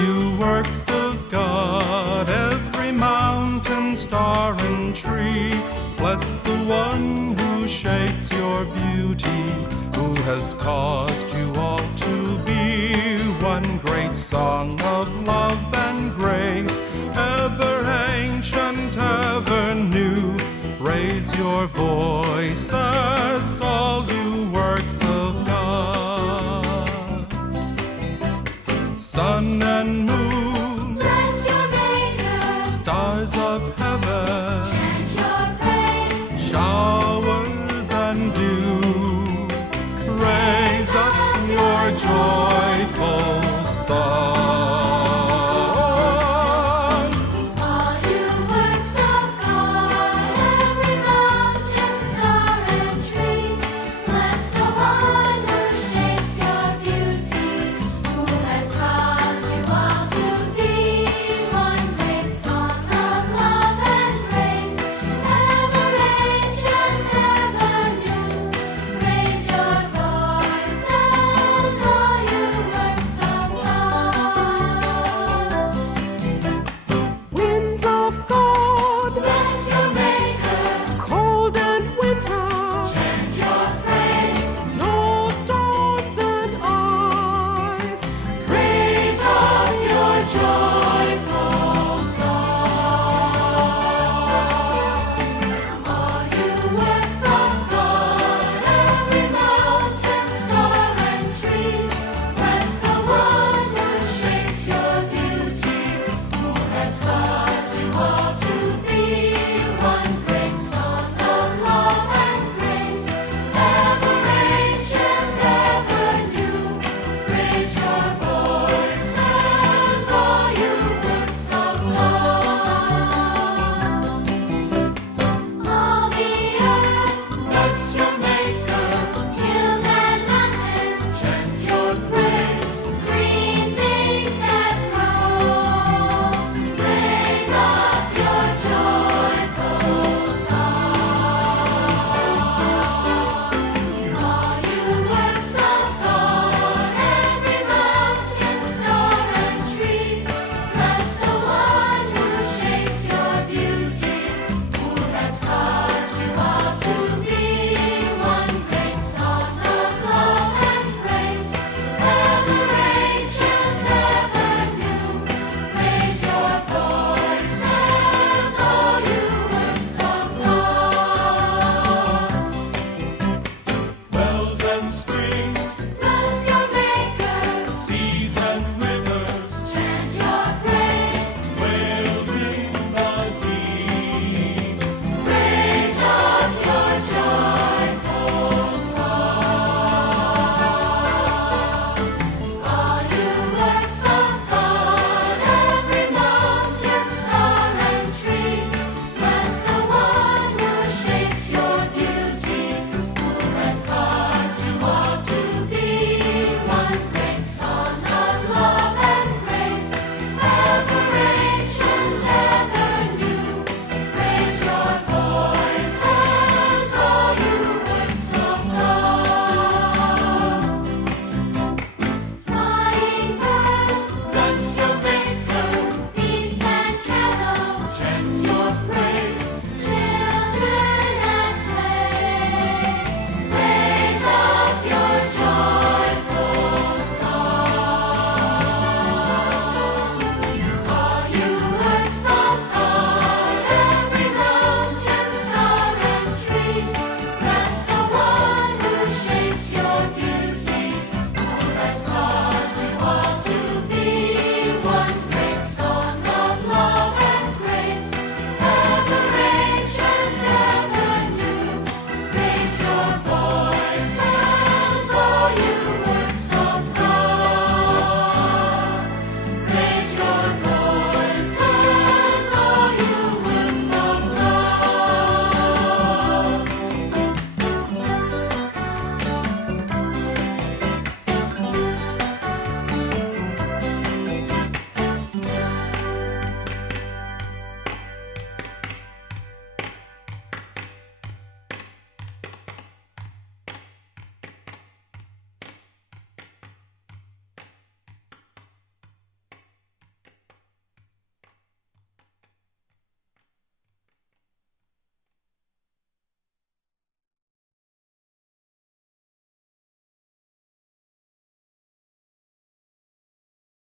You works of God, every mountain, star, and tree, bless the one who shapes your beauty, who has caused you all to be one great song of love and grace, ever ancient, ever new. Raise your voices, all you works of God. Sun and moon, bless your Maker. stars of heaven, Chant your praise. showers and dew, raise up your joy.